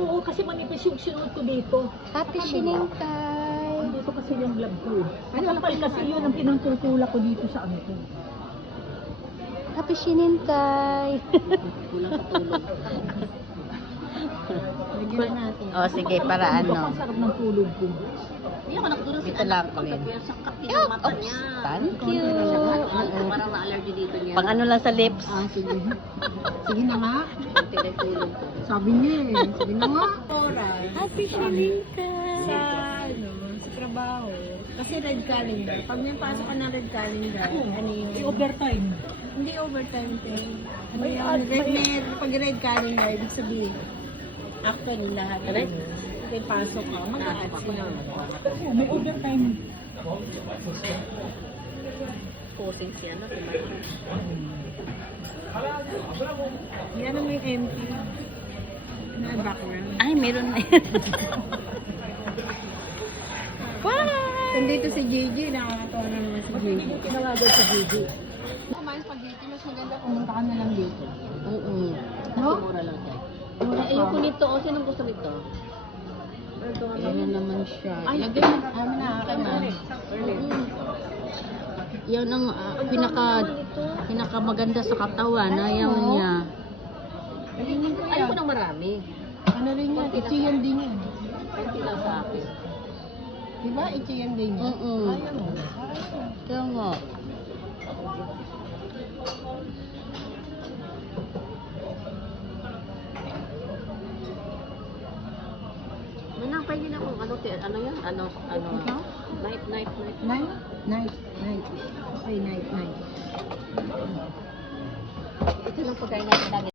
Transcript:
Oo, kasi manipis yung sinuot ko dito. Happy Shiningkay. Dito kasi yung glove ko. Kapal kasi yun ang pinagtutulak ko dito sa ano ko. Happy Shiningkay. Kulang sa tulog. Lagyan natin. O sige, para ano. Ang sarap ng tulog ko. Hindi ako nakatulog Dito lang ko rin. Sakit yung mata Oops, niya. thank you. Parang na-allergy dito niya. Pang ano lang sa lips. Ah, sige. Sige na nga. Tigay tulog ko. Sabi niya eh. Sige na nga. Happy Shiningkay. Sa ano, sa trabaho. Kasi red calendar. Pag may pasok ka ng red calendar, ano yung... May overtime. Hindi overtime pay. Ano May yung ad- pag red calendar, ibig sabihin, actually lahat. Correct. May pasok ka, mag-a-add sila. Oo, may overtime. Coating siya na. Yan ang may MP. Ano yung background? Ay, meron na yan. Nandito si JJ, nakakatawa na naman si JJ. Kinalagal sa Gigi. Kumain spaghetti, mas maganda pumunta ka na lang dito. Oo. No? Mura lang siya. Eh, ayoko nito. O, sinong gusto nito? Ayan naman siya. Lagay mo, amin na, akin na. Yan ang pinaka maganda sa katawan. Ayaw niya. Alinin ko Ayaw yan. ko ng marami. Ano rin yan, ichiyan din yan. Kunti lang sa akin. Diba, ichiyan din yan? Ayaw mo. Kaya nga. Manang, pwede na kung ano yan? Ano? Ikaw? Night. Night? Night. Okay, night. Ito lang pagkain natin lagi.